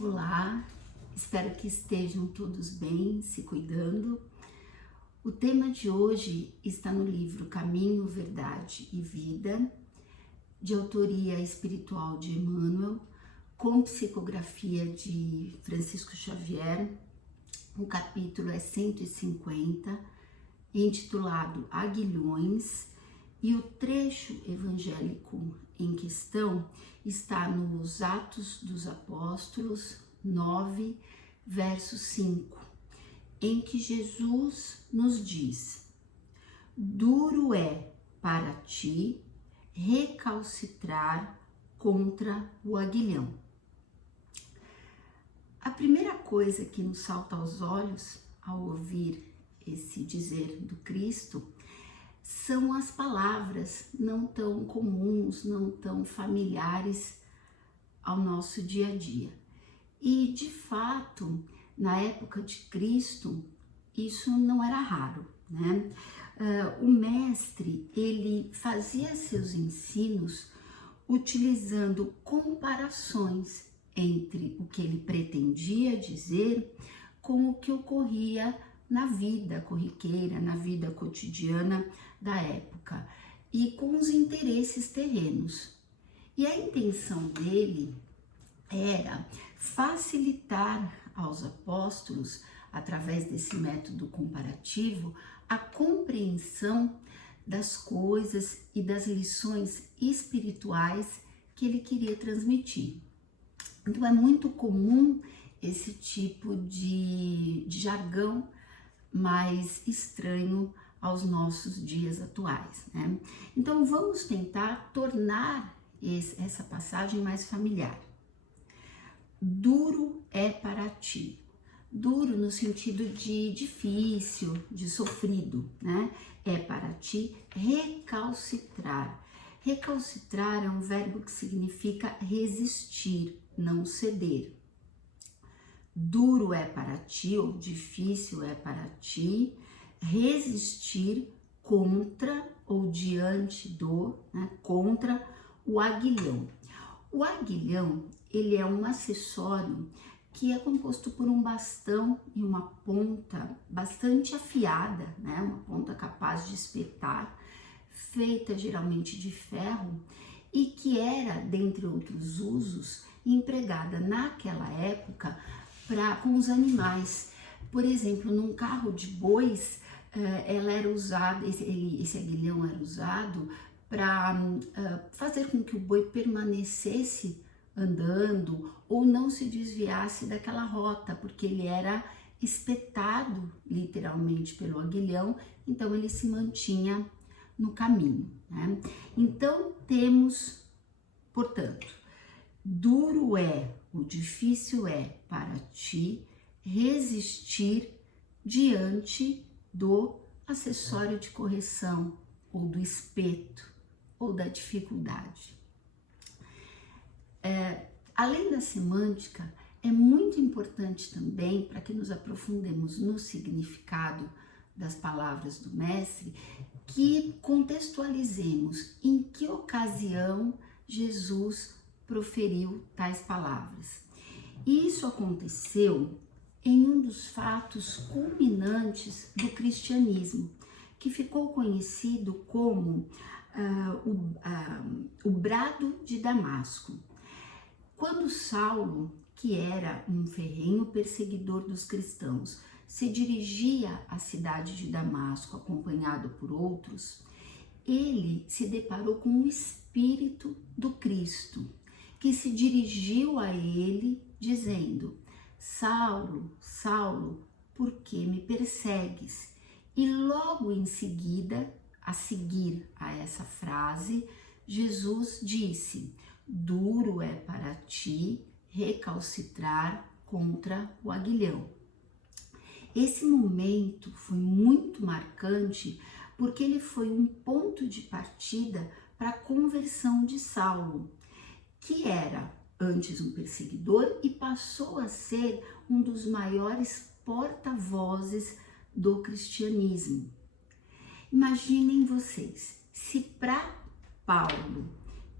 Olá, espero que estejam todos bem, se cuidando. O tema de hoje está no livro Caminho, Verdade e Vida, de autoria espiritual de Emmanuel, com psicografia de Francisco Xavier. O capítulo é 150, intitulado Aguilhões, e o trecho evangélico em questão está nos Atos dos Apóstolos 9, verso 5, em que Jesus nos diz: duro é para ti recalcitrar contra o aguilhão. A primeira coisa que nos salta aos olhos ao ouvir esse dizer do Cristo são as palavras não tão comuns, não tão familiares ao nosso dia a dia. E, de fato, na época de Cristo, isso não era raro, né? O mestre, ele fazia seus ensinos utilizando comparações entre o que ele pretendia dizer com o que ocorria na vida corriqueira, na vida cotidiana da época e com os interesses terrenos. E a intenção dele era facilitar aos apóstolos, através desse método comparativo, a compreensão das coisas e das lições espirituais que ele queria transmitir. Então é muito comum esse tipo de jargão mais estranho aos nossos dias atuais, né? Então vamos tentar tornar essa passagem mais familiar. Duro é para ti. Duro no sentido de difícil, de sofrido, né? É para ti recalcitrar. Recalcitrar é um verbo que significa resistir, não ceder. Duro é para ti, ou difícil é para ti, resistir contra ou diante do, né, contra o aguilhão. O aguilhão, ele é um acessório que é composto por um bastão e uma ponta bastante afiada, né, uma ponta capaz de espetar, feita geralmente de ferro e que era, dentre outros usos, empregada naquela época com os animais. Por exemplo, num carro de bois, ela era usada, esse aguilhão era usado para fazer com que o boi permanecesse andando ou não se desviasse daquela rota, porque ele era espetado literalmente pelo aguilhão, então ele se mantinha no caminho, né? Então temos, portanto, duro é, o difícil é para ti resistir diante do acessório de correção, ou do espeto, ou da dificuldade. Além da semântica, é muito importante também, para que nos aprofundemos no significado das palavras do mestre, que contextualizemos em que ocasião Jesus proferiu tais palavras. E isso aconteceu em um dos fatos culminantes do cristianismo, que ficou conhecido como o Brado de Damasco. Quando Saulo, que era um ferrenho perseguidor dos cristãos, se dirigia à cidade de Damasco acompanhado por outros, ele se deparou com o Espírito do Cristo, que se dirigiu a ele dizendo: Saulo, Saulo, por que me persegues? E logo em seguida, a seguir a essa frase, Jesus disse: duro é para ti recalcitrar contra o aguilhão. Esse momento foi muito marcante porque ele foi um ponto de partida para a conversão de Saulo, que era antes um perseguidor e passou a ser um dos maiores porta-vozes do cristianismo. Imaginem vocês, se para Paulo,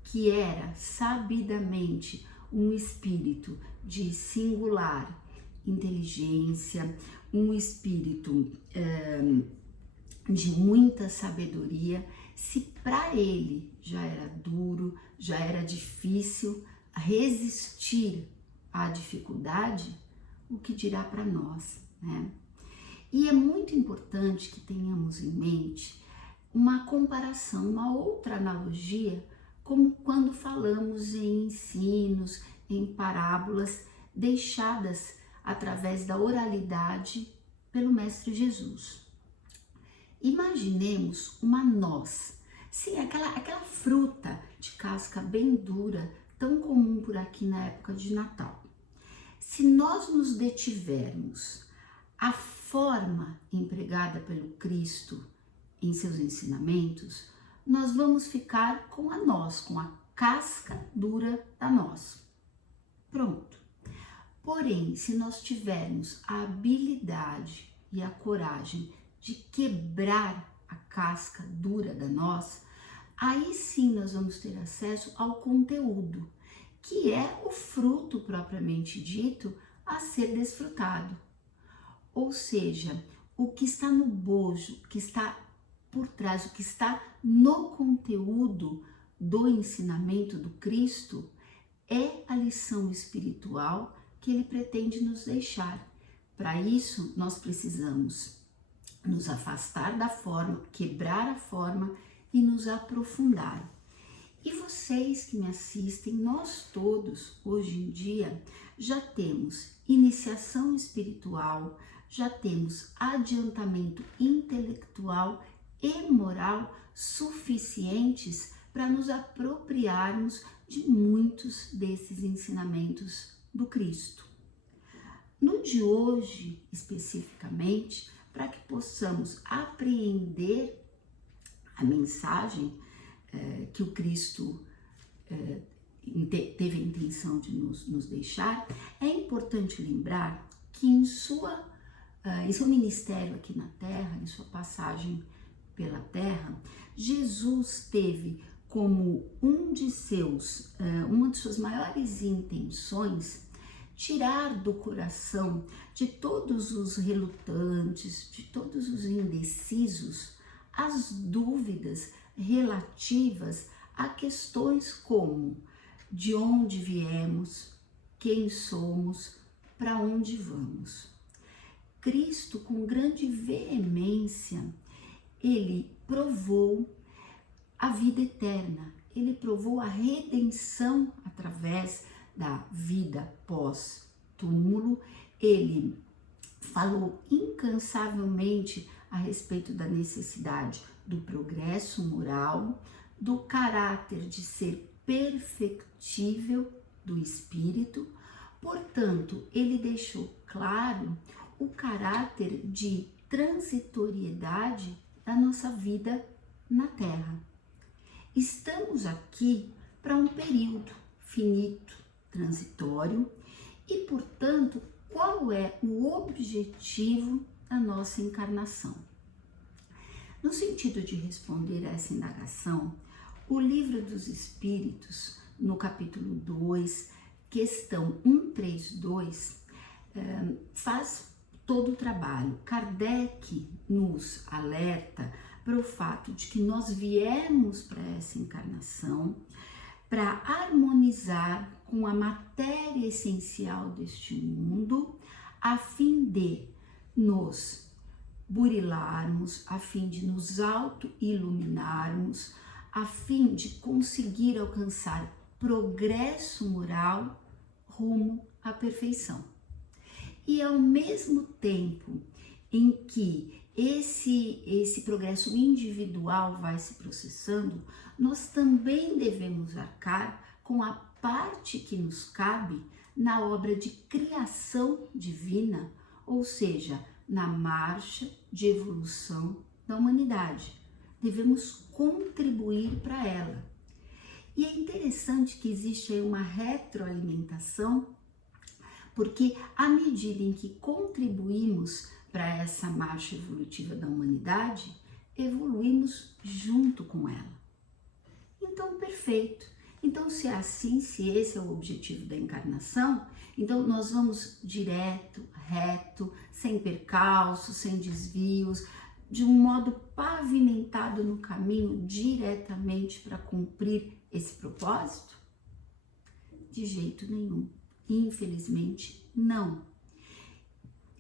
que era sabidamente um espírito de singular inteligência, um espírito de muita sabedoria, se para ele já era duro, já era difícil resistir à dificuldade, o que dirá para nós, né? E é muito importante que tenhamos em mente uma comparação, uma outra analogia, como quando falamos em ensinos, em parábolas deixadas através da oralidade pelo Mestre Jesus. Imaginemos uma noz, sim, aquela fruta de casca bem dura, tão comum por aqui na época de Natal. Se nós nos detivermos à forma empregada pelo Cristo em seus ensinamentos, nós vamos ficar com a noz, com a casca dura da noz. Pronto. Porém, se nós tivermos a habilidade e a coragem de quebrar a casca dura da noz, aí sim nós vamos ter acesso ao conteúdo, que é o fruto propriamente dito a ser desfrutado. Ou seja, o que está no bojo, o que está por trás, o que está no conteúdo do ensinamento do Cristo é a lição espiritual que ele pretende nos deixar. Para isso, nós precisamos nos afastar da forma, quebrar a forma e nos aprofundar. E vocês que me assistem, nós todos, hoje em dia, já temos iniciação espiritual, já temos adiantamento intelectual e moral suficientes para nos apropriarmos de muitos desses ensinamentos do Cristo. No de hoje, especificamente, para que possamos apreender a mensagem que o Cristo teve a intenção de nos deixar, é importante lembrar que em seu ministério aqui na Terra, em sua passagem pela Terra, Jesus teve como uma de suas maiores intenções tirar do coração de todos os relutantes, de todos os indecisos, as dúvidas relativas a questões como de onde viemos, quem somos, para onde vamos. Cristo, com grande veemência, ele provou a vida eterna, ele provou a redenção através da vida pós-túmulo, ele falou incansavelmente a respeito da necessidade do progresso moral, do caráter de ser perfectível do espírito. Portanto, ele deixou claro o caráter de transitoriedade da nossa vida na Terra. Estamos aqui para um período finito, transitório, e, portanto, qual é o objetivo da nossa encarnação? No sentido de responder a essa indagação, o Livro dos Espíritos, no capítulo 2, questão 132, faz todo o trabalho. Kardec nos alerta para o fato de que nós viemos para essa encarnação para harmonizar com a matéria essencial deste mundo, a fim de nos burilarmos, a fim de nos auto-iluminarmos, a fim de conseguir alcançar progresso moral rumo à perfeição. E ao mesmo tempo em que esse progresso individual vai se processando, nós também devemos arcar com a parte que nos cabe na obra de criação divina, ou seja, na marcha de evolução da humanidade. Devemos contribuir para ela. E é interessante que existe aí uma retroalimentação, porque à medida em que contribuímos para essa marcha evolutiva da humanidade, evoluímos junto com ela. Então, perfeito. Então, se é assim, se esse é o objetivo da encarnação, então nós vamos direto, reto, sem percalços, sem desvios, de um modo pavimentado no caminho diretamente para cumprir esse propósito? De jeito nenhum. Infelizmente, não.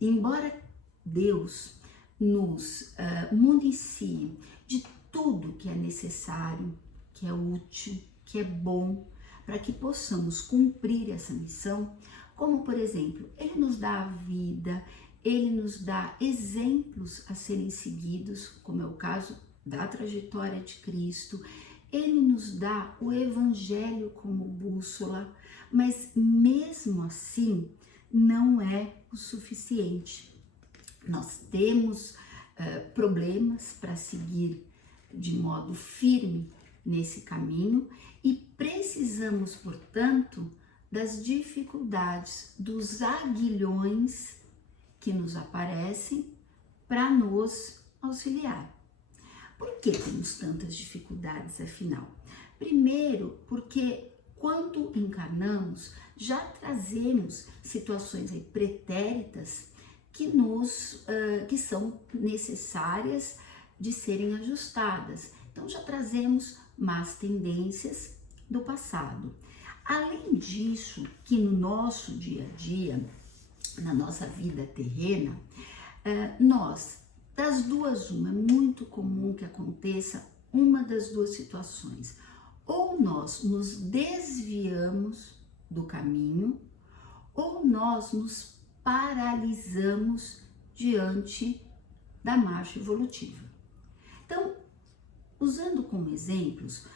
Embora Deus nos municie de tudo que é necessário, que é útil, que é bom, para que possamos cumprir essa missão, como por exemplo, Ele nos dá a vida, Ele nos dá exemplos a serem seguidos, como é o caso da trajetória de Cristo, Ele nos dá o Evangelho como bússola, mas mesmo assim não é o suficiente. Nós temos problemas para seguir de modo firme nesse caminho e precisamos, portanto, das dificuldades, dos aguilhões que nos aparecem para nos auxiliar. Por que temos tantas dificuldades, afinal? Primeiro, porque quando encarnamos, já trazemos situações aí pretéritas que são necessárias de serem ajustadas. Então já trazemos más tendências do passado. Além disso, que no nosso dia a dia, na nossa vida terrena, nós, das duas, uma, é muito comum que aconteça uma das duas situações. Ou nós nos desviamos do caminho, ou nós nos paralisamos diante da marcha evolutiva. Então, usando como exemplos,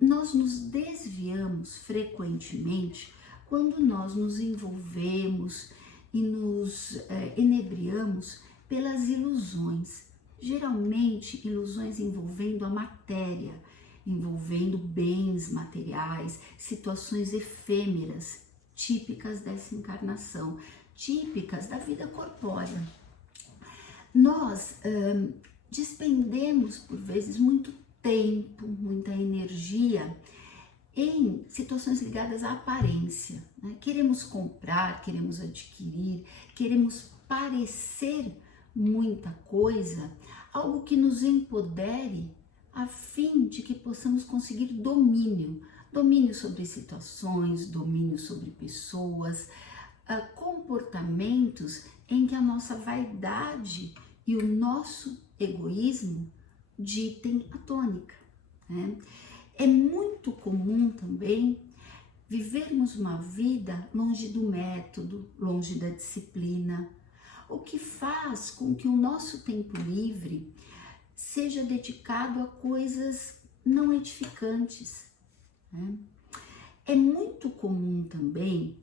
nós nos desviamos frequentemente quando nós nos envolvemos e nos enebriamos pelas ilusões, geralmente ilusões envolvendo a matéria, envolvendo bens materiais, situações efêmeras, típicas dessa encarnação, típicas da vida corpórea. Nós despendemos, por vezes, muito tempo, muita energia em situações ligadas à aparência, né? Queremos comprar, queremos adquirir, queremos parecer muita coisa, algo que nos empodere a fim de que possamos conseguir domínio sobre situações, domínio sobre pessoas, comportamentos em que a nossa vaidade e o nosso egoísmo ditem a tônica, né? É muito comum também vivermos uma vida longe do método, longe da disciplina, o que faz com que o nosso tempo livre seja dedicado a coisas não edificantes, né? É muito comum também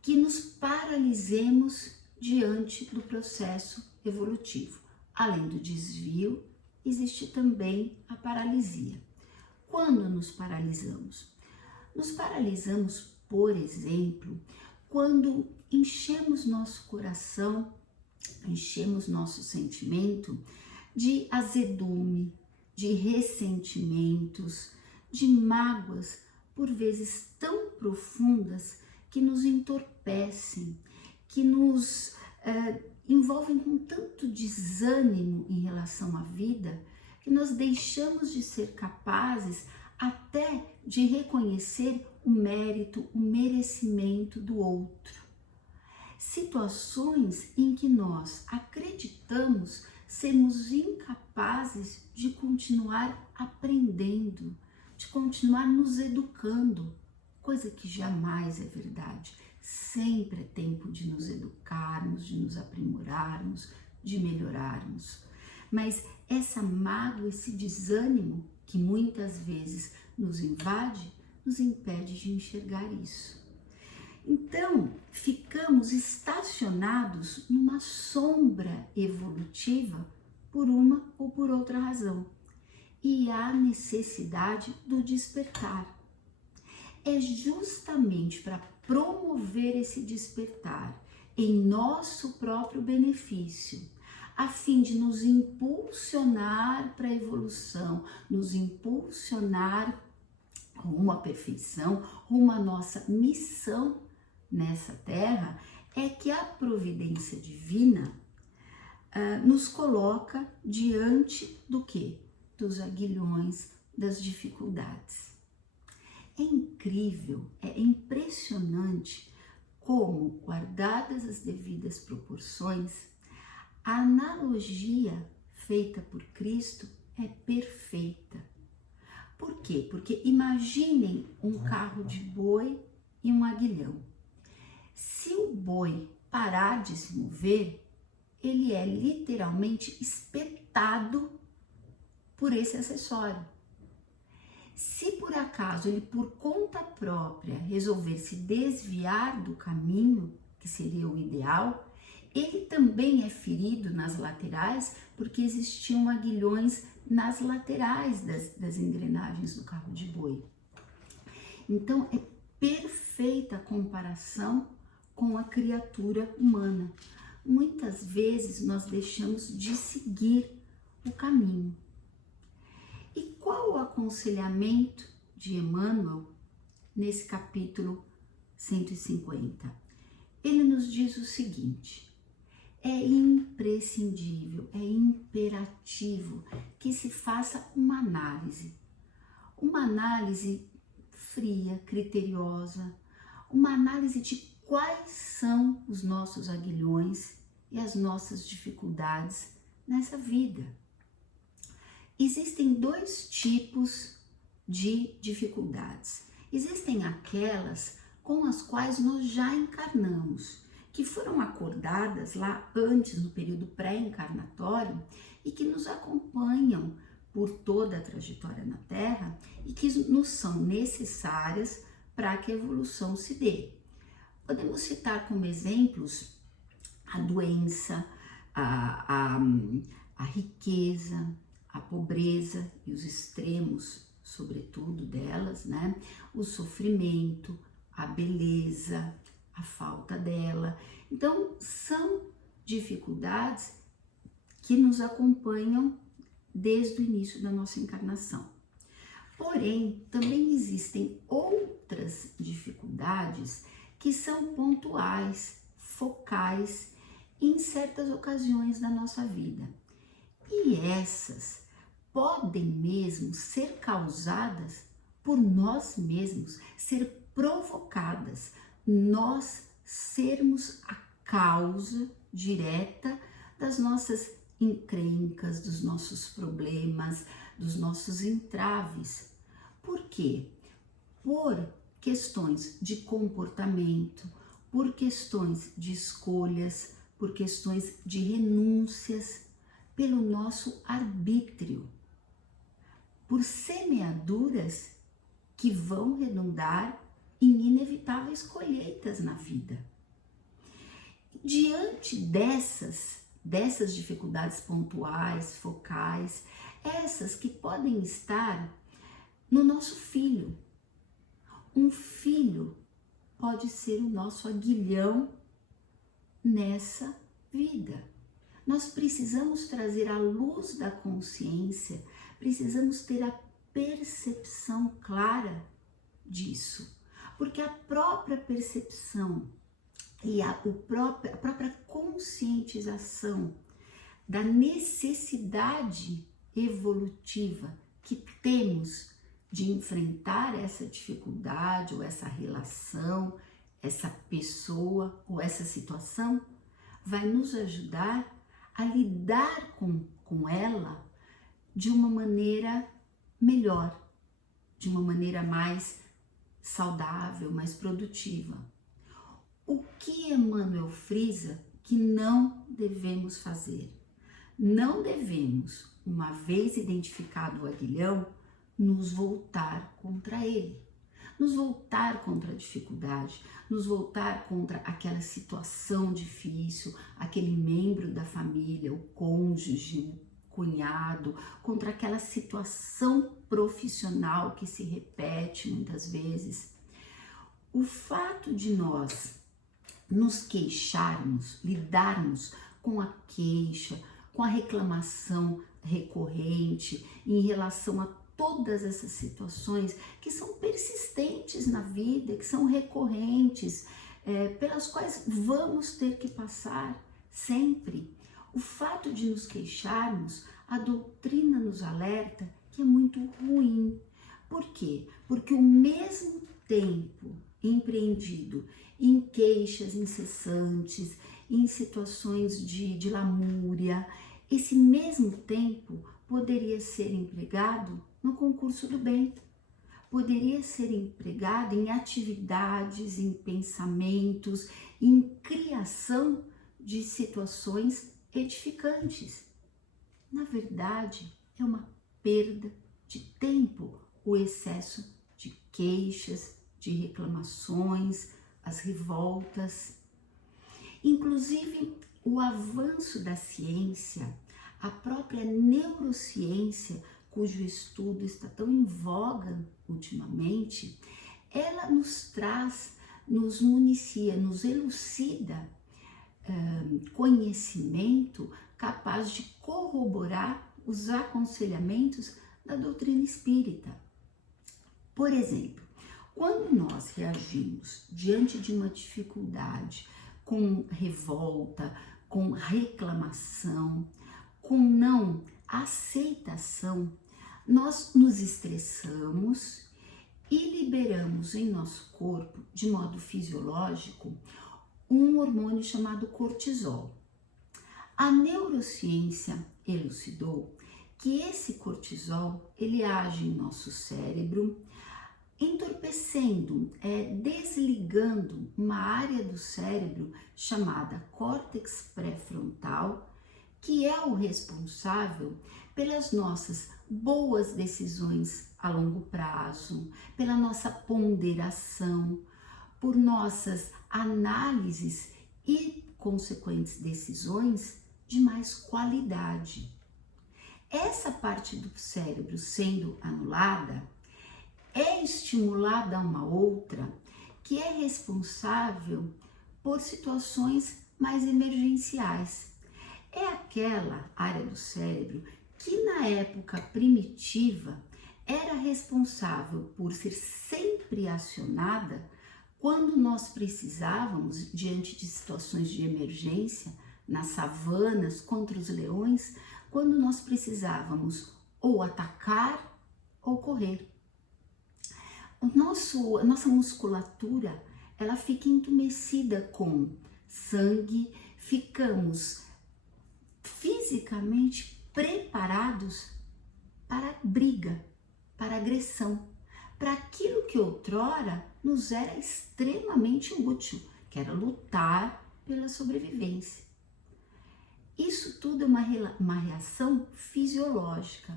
que nos paralisemos diante do processo evolutivo. Além do desvio, existe também a paralisia. Quando nos paralisamos? Nos paralisamos, por exemplo, quando enchemos nosso coração, enchemos nosso sentimento de azedume, de ressentimentos, de mágoas, por vezes tão profundas que nos entorpecem, que nos envolvem com tanto desânimo em relação à vida, que nós deixamos de ser capazes até de reconhecer o mérito, o merecimento do outro. Situações em que nós acreditamos sermos incapazes de continuar aprendendo, de continuar nos educando, coisa que jamais é verdade. Sempre é tempo de nos educarmos, de nos aprimorarmos, de melhorarmos. Mas essa mágoa, esse desânimo que muitas vezes nos invade, nos impede de enxergar isso. Então, ficamos estacionados numa sombra evolutiva por uma ou por outra razão. E há necessidade do despertar. É justamente para promover esse despertar em nosso próprio benefício, a fim de nos impulsionar para a evolução, nos impulsionar rumo à perfeição, rumo à nossa missão nessa terra, é que a providência divina nos coloca diante do quê? Dos aguilhões, das dificuldades. É incrível, é impressionante como, guardadas as devidas proporções, a analogia feita por Cristo é perfeita. Por quê? Porque imaginem um carro de boi e um aguilhão. Se o boi parar de se mover, ele é literalmente espetado por esse acessório. Se por acaso ele, por conta própria, resolver se desviar do caminho, que seria o ideal, ele também é ferido nas laterais, porque existiam aguilhões nas laterais das engrenagens do carro de boi. Então, é perfeita a comparação com a criatura humana. Muitas vezes nós deixamos de seguir o caminho. E qual o aconselhamento de Emmanuel nesse capítulo 150? Ele nos diz o seguinte: é imprescindível, é imperativo que se faça uma análise fria, criteriosa, uma análise de quais são os nossos aguilhões e as nossas dificuldades nessa vida. Existem dois tipos de dificuldades. Existem aquelas com as quais nós já encarnamos, que foram acordadas lá antes, no período pré-encarnatório, e que nos acompanham por toda a trajetória na Terra e que nos são necessárias para que a evolução se dê. Podemos citar como exemplos a doença, a riqueza, a pobreza e os extremos, sobretudo delas, né? O sofrimento, a beleza, a falta dela. Então, são dificuldades que nos acompanham desde o início da nossa encarnação. Porém, também existem outras dificuldades que são pontuais, focais, em certas ocasiões da nossa vida. E essas podem mesmo ser causadas por nós mesmos, ser provocadas, nós sermos a causa direta das nossas encrencas, dos nossos problemas, dos nossos entraves. Por quê? Por questões de comportamento, por questões de escolhas, por questões de renúncias, pelo nosso arbítrio, por semeaduras que vão redundar em inevitáveis colheitas na vida. Diante dessas dificuldades pontuais, focais, essas que podem estar no nosso filho. Um filho pode ser o nosso aguilhão nessa vida. Nós precisamos trazer a luz da consciência, precisamos ter a percepção clara disso, porque a própria percepção e a própria conscientização da necessidade evolutiva que temos de enfrentar essa dificuldade ou essa relação, essa pessoa ou essa situação, vai nos ajudar a lidar com ela de uma maneira melhor, de uma maneira mais saudável, mais produtiva. O que Emmanuel frisa que não devemos fazer? Não devemos, uma vez identificado o aguilhão, nos voltar contra ele, nos voltar contra a dificuldade, nos voltar contra aquela situação difícil, aquele membro da família, o cônjuge, o cunhado, contra aquela situação profissional que se repete muitas vezes. O fato de nós nos queixarmos, lidarmos com a queixa, com a reclamação recorrente em relação a todas essas situações que são persistentes na vida, que são recorrentes, pelas quais vamos ter que passar sempre. O fato de nos queixarmos, a doutrina nos alerta que é muito ruim. Por quê? Porque o mesmo tempo empreendido em queixas incessantes, em situações de lamúria, esse mesmo tempo poderia ser empregado no concurso do bem, poderia ser empregado em atividades, em pensamentos, em criação de situações edificantes. Na verdade, é uma perda de tempo o excesso de queixas, de reclamações, as revoltas. Inclusive, o avanço da ciência, a própria neurociência, cujo estudo está tão em voga ultimamente, ela nos traz, nos municia, nos elucida conhecimento capaz de corroborar os aconselhamentos da doutrina espírita. Por exemplo, quando nós reagimos diante de uma dificuldade com revolta, com reclamação, com não aceitação, nós nos estressamos e liberamos em nosso corpo, de modo fisiológico, um hormônio chamado cortisol. A neurociência elucidou que esse cortisol, ele age em nosso cérebro, entorpecendo, desligando uma área do cérebro chamada córtex pré-frontal, que é o responsável pelas nossas boas decisões a longo prazo, pela nossa ponderação, por nossas análises e consequentes decisões de mais qualidade. Essa parte do cérebro sendo anulada, é estimulada uma outra que é responsável por situações mais emergenciais. É aquela área do cérebro que na época primitiva era responsável por ser sempre acionada quando nós precisávamos, diante de situações de emergência, nas savanas, contra os leões, quando nós precisávamos ou atacar ou correr. A nossa musculatura, ela fica entumecida com sangue, ficamos fisicamente preparados para a briga, para a agressão, para aquilo que outrora nos era extremamente útil, que era lutar pela sobrevivência. Isso tudo é uma reação fisiológica.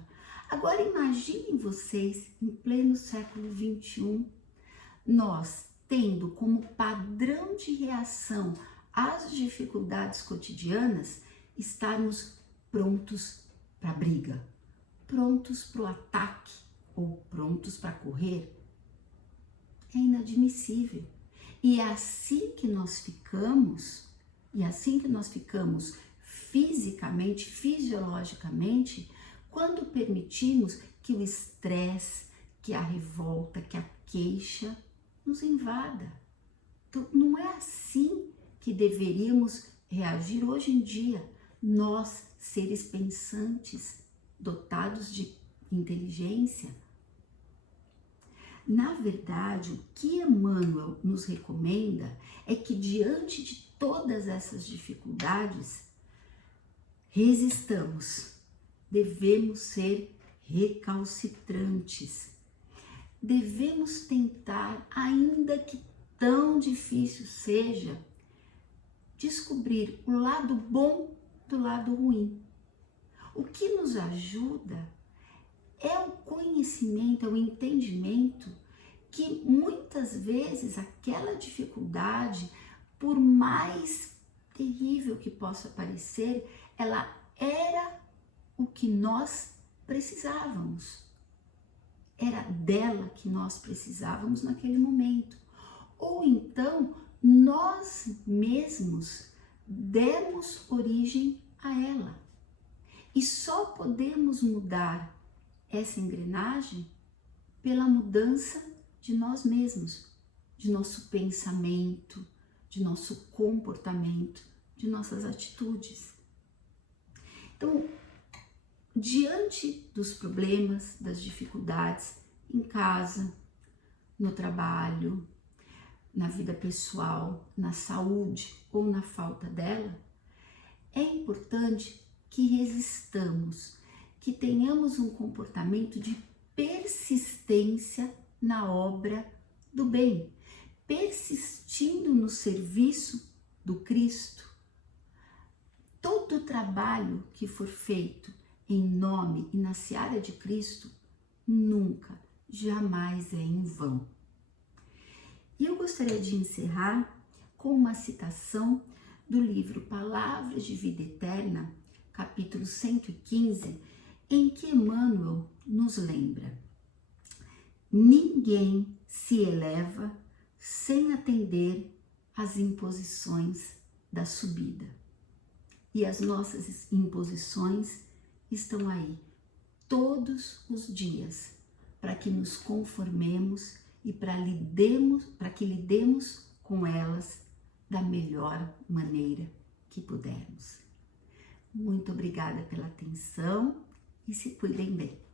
Agora imaginem vocês, em pleno século XXI, nós tendo como padrão de reação às dificuldades cotidianas, estarmos prontos para a briga, prontos para o ataque ou prontos para correr. É inadmissível. E é assim que nós ficamos, fisicamente, fisiologicamente, quando permitimos que o estresse, que a revolta, que a queixa nos invada. Então, não é assim que deveríamos reagir hoje em dia, nós, seres pensantes, dotados de inteligência. Na verdade, o que Emmanuel nos recomenda é que diante de todas essas dificuldades, resistamos. Devemos ser recalcitrantes. Devemos tentar, ainda que tão difícil seja, descobrir o lado bom do lado ruim. O que nos ajuda é o conhecimento, é o entendimento que muitas vezes aquela dificuldade, por mais terrível que possa parecer, ela era o que nós precisávamos. Era dela que nós precisávamos naquele momento. Ou então, nós mesmos demos origem a ela. E só podemos mudar essa engrenagem? Pela mudança de nós mesmos, de nosso pensamento, de nosso comportamento, de nossas atitudes. Então, diante dos problemas, das dificuldades em casa, no trabalho, na vida pessoal, na saúde ou na falta dela, é importante que resistamos, que tenhamos um comportamento de persistência na obra do bem, persistindo no serviço do Cristo. Todo o trabalho que for feito em nome e na seara de Cristo nunca, jamais é em vão. E eu gostaria de encerrar com uma citação do livro Palavras de Vida Eterna, capítulo 115, em que Emmanuel nos lembra: ninguém se eleva sem atender às imposições da subida. E as nossas imposições estão aí todos os dias, para que nos conformemos e para que lidemos com elas da melhor maneira que pudermos. Muito obrigada pela atenção e se cuidem bem.